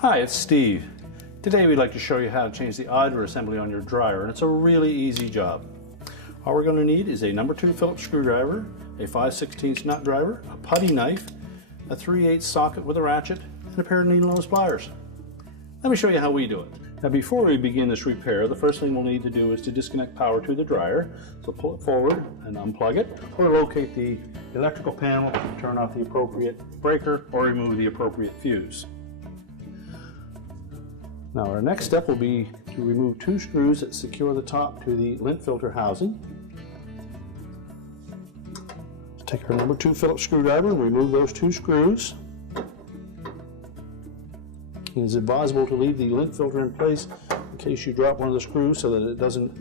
Hi, it's Steve. Today we'd like to show you how to change the idler assembly on your dryer, and it's a really easy job. All we're going to need is a number 2 Phillips screwdriver, a 5/16 nut driver, a putty knife, a 3/8 socket with a ratchet, and a pair of needle nose pliers. Let me show you how we do it. Now before we begin this repair, the first thing we'll need to do is to disconnect power to the dryer. So pull it forward and unplug it, or locate the electrical panel to turn off the appropriate breaker or remove the appropriate fuse. Now our next step will be to remove 2 screws that secure the top to the lint filter housing. Take our number 2 Phillips screwdriver and remove those 2 screws. It is advisable to leave the lint filter in place in case you drop one of the screws so that it doesn't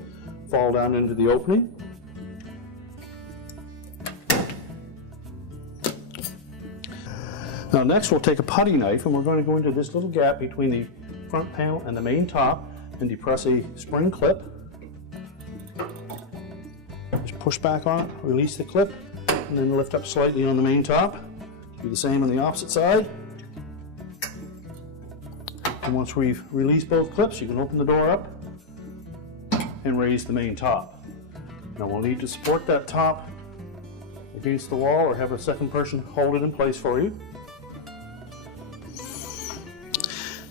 fall down into the opening. Now next we'll take a putty knife and we're going to go into this little gap between the front panel and the main top and depress a spring clip. Just push back on it, release the clip, and then lift up slightly on the main top. Do the same on the opposite side. And once we've released both clips, you can open the door up and raise the main top. Now we'll need to support that top against the wall or have a second person hold it in place for you.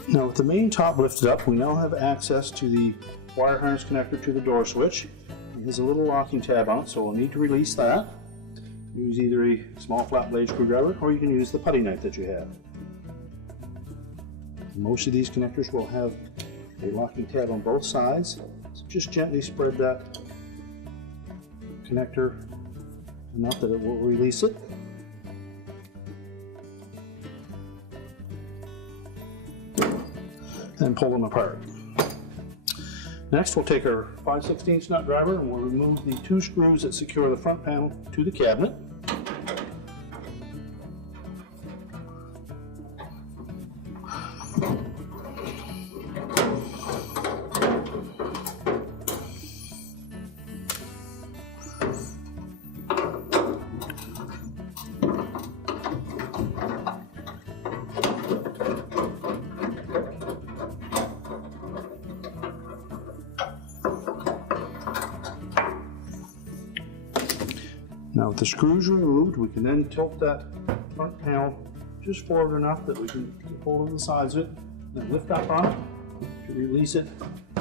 Now with the main top lifted up, we now have access to the wire harness connector to the door switch. There's a little locking tab on it, so we'll need to release that. Use either a small flat blade screwdriver or you can use the putty knife that you have. Most of these connectors will have a locking tab on both sides, so just gently spread that connector enough that it will release it. And pull them apart. Next we'll take our 5/16 nut driver and we'll remove the 2 screws that secure the front panel to the cabinet. Now with the screws removed, we can then tilt that front panel just forward enough that we can get hold of the sides of it, then lift up on it to release it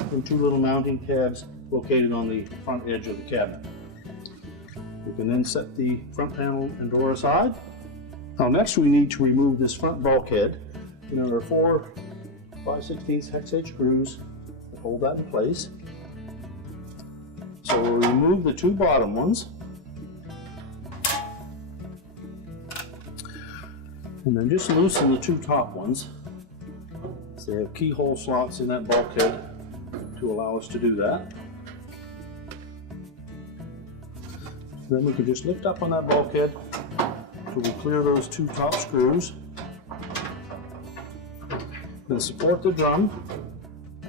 from 2 little mounting tabs located on the front edge of the cabinet. We can then set the front panel and door aside. Now next we need to remove this front bulkhead. And there are 4 5/16 hex head screws that hold that in place. So we'll remove the 2 bottom ones. And then just loosen the 2 top ones. So they have keyhole slots in that bulkhead to allow us to do that. Then we can just lift up on that bulkhead till we clear those 2 top screws. Then support the drum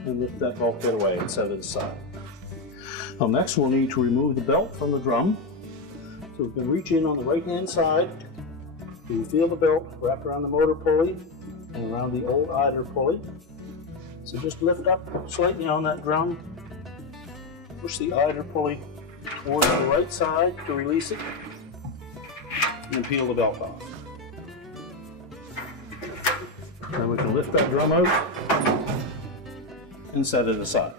and lift that bulkhead away and set it aside. Now next we'll need to remove the belt from the drum. So we can reach in on the right hand side. You feel the belt wrapped around the motor pulley and around the old idler pulley. So just lift up slightly on that drum, push the idler pulley towards the right side to release it, and then peel the belt off. Then we can lift that drum out and set it aside.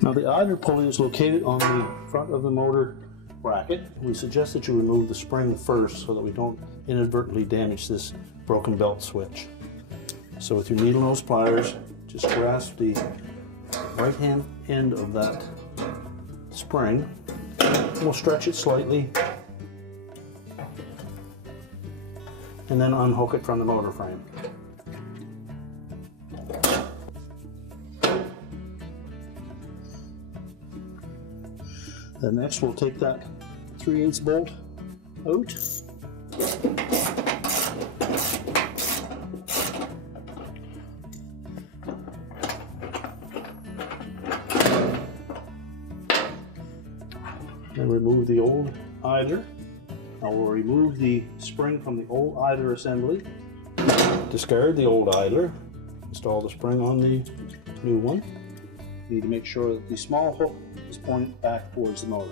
Now the idler pulley is located on the front of the motor bracket. We suggest that you remove the spring first so that we don't inadvertently damage this broken belt switch. So with your needle nose pliers, just grasp the right hand end of that spring. We'll stretch it slightly and then unhook it from the motor frame. Then next we'll take that 3/8 bolt out. And remove the old idler. Now we'll remove the spring from the old idler assembly, discard the old idler, Install the spring on the new one. You need to make sure that the small hook is pointed back towards the motor.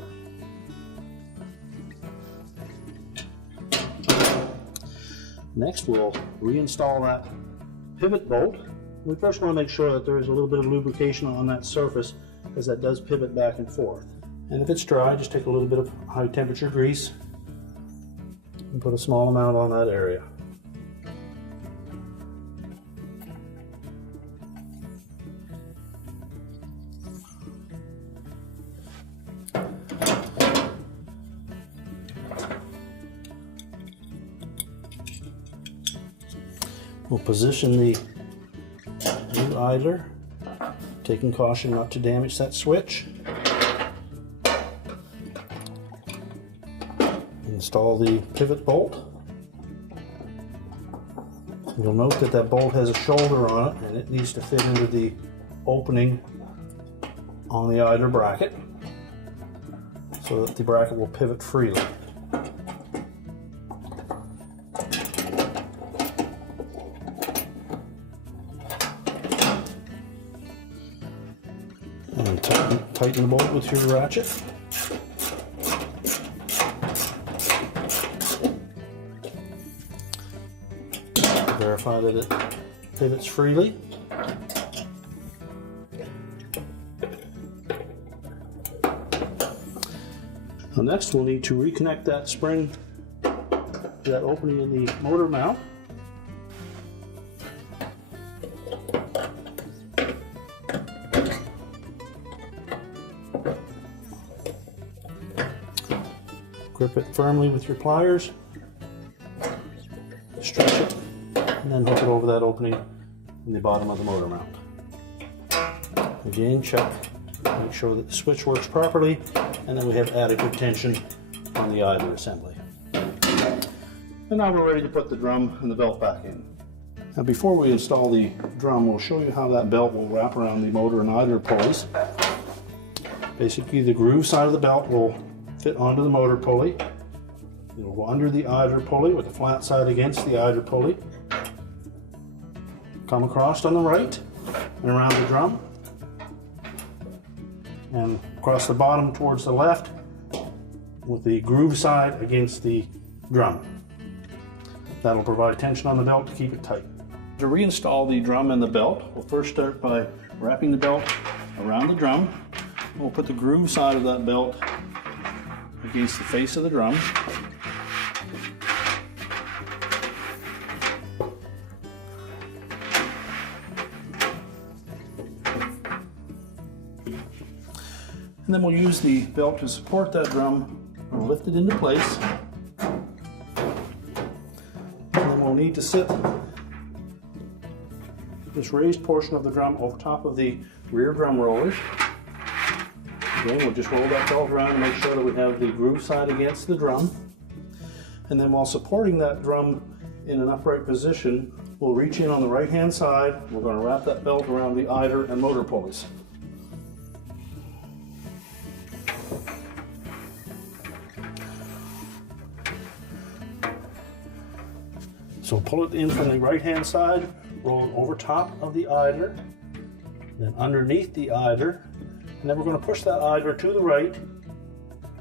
Next, we'll reinstall that pivot bolt. We first want to make sure that there's a little bit of lubrication on that surface, because that does pivot back and forth. And if it's dry, just take a little bit of high temperature grease and put a small amount on that area. We'll position the new idler, taking caution not to damage that switch. Install the pivot bolt. You'll note that that bolt has a shoulder on it, and it needs to fit into the opening on the idler bracket so that the bracket will pivot freely. And tighten the bolt with your ratchet. Verify that it pivots freely. Now next, we'll need to reconnect that spring to that opening in the motor mount. Grip it firmly with your pliers, stretch it, and then hook it over that opening in the bottom of the motor mount. Again, check, make sure that the switch works properly, and then we have adequate tension on the idler assembly. And now we're ready to put the drum and the belt back in. Now before we install the drum, we'll show you how that belt will wrap around the motor and idler pulleys. Basically, the groove side of the belt will fit onto the motor pulley. It will go under the idler pulley with the flat side against the idler pulley. Come across on the right and around the drum, and across the bottom towards the left with the groove side against the drum. That'll provide tension on the belt to keep it tight. To reinstall the drum and the belt, we'll first start by wrapping the belt around the drum. We'll put the groove side of that belt against the face of the drum. And then we'll use the belt to support that drum and lift it into place. And then we'll need to sit this raised portion of the drum over top of the rear drum rollers. Again, we'll just roll that belt around and make sure that we have the groove side against the drum. And then while supporting that drum in an upright position, we'll reach in on the right hand side. We're going to wrap that belt around the idler and motor pulleys. So pull it in from the right hand side, roll it over top of the idler, then underneath the idler, and then we're going to push that idler to the right,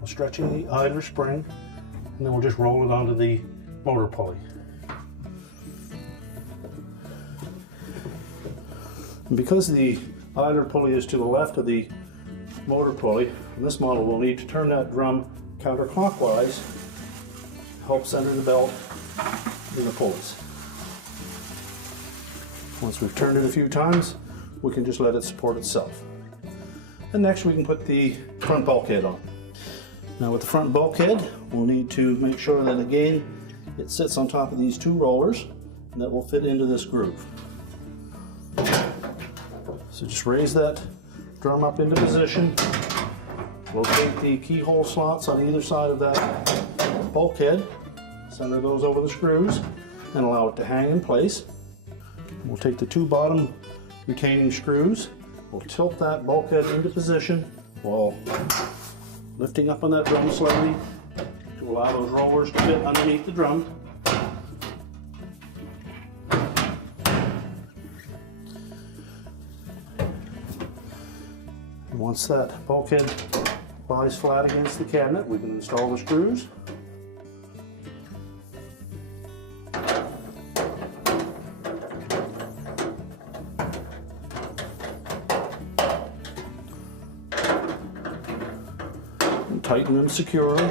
stretching the idler spring, and then we'll just roll it onto the motor pulley. And because the idler pulley is to the left of the motor pulley, in this model we'll need to turn that drum counterclockwise to help center the belt in the pulleys. Once we've turned it a few times, we can just let it support itself. And next we can put the front bulkhead on. Now with the front bulkhead, we'll need to make sure that again it sits on top of these two rollers and that will fit into this groove. So just raise that drum up into position, locate the keyhole slots on either side of that bulkhead, center those over the screws and allow it to hang in place. We'll take the two bottom retaining screws, we'll tilt that bulkhead into position while lifting up on that drum slightly to allow those rollers to fit underneath the drum. Once that bulkhead lies flat against the cabinet, we can install the screws. And tighten them securely.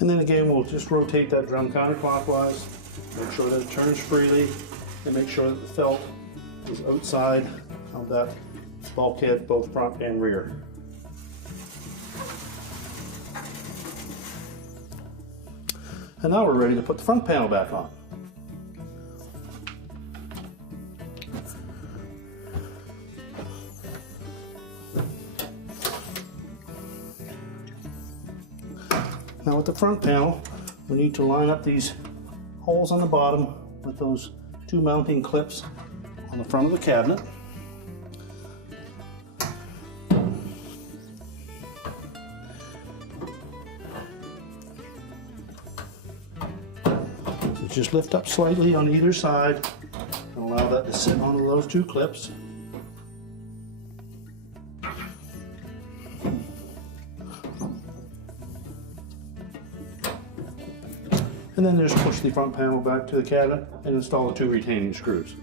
And then again, we'll just rotate that drum counterclockwise, make sure that it turns freely, and make sure that the felt is outside of that bulkhead, both front and rear. And now we're ready to put the front panel back on. Now with the front panel, we need to line up these holes on the bottom with those two mounting clips on the front of the cabinet. So just lift up slightly on either side and allow that to sit onto those two clips. And then just push the front panel back to the cabinet and install the two retaining screws.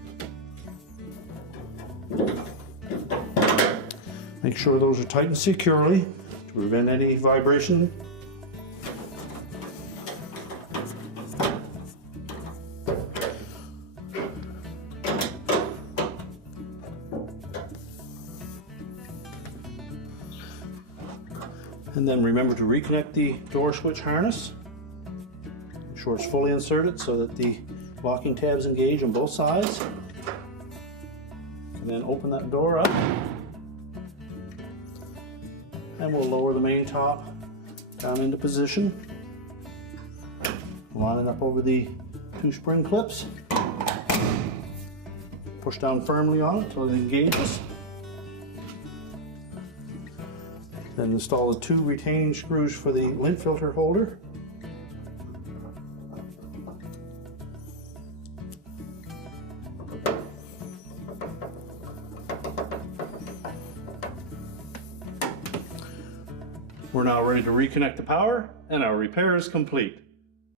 Make sure those are tightened securely to prevent any vibration. And then remember to reconnect the door switch harness. Make sure it's fully inserted so that the locking tabs engage on both sides. And then open that door up. And we'll lower the main top down into position. Line it up over the two spring clips. Push down firmly on it until it engages. Then install the two retaining screws for the lint filter holder. We're now ready to reconnect the power, and our repair is complete.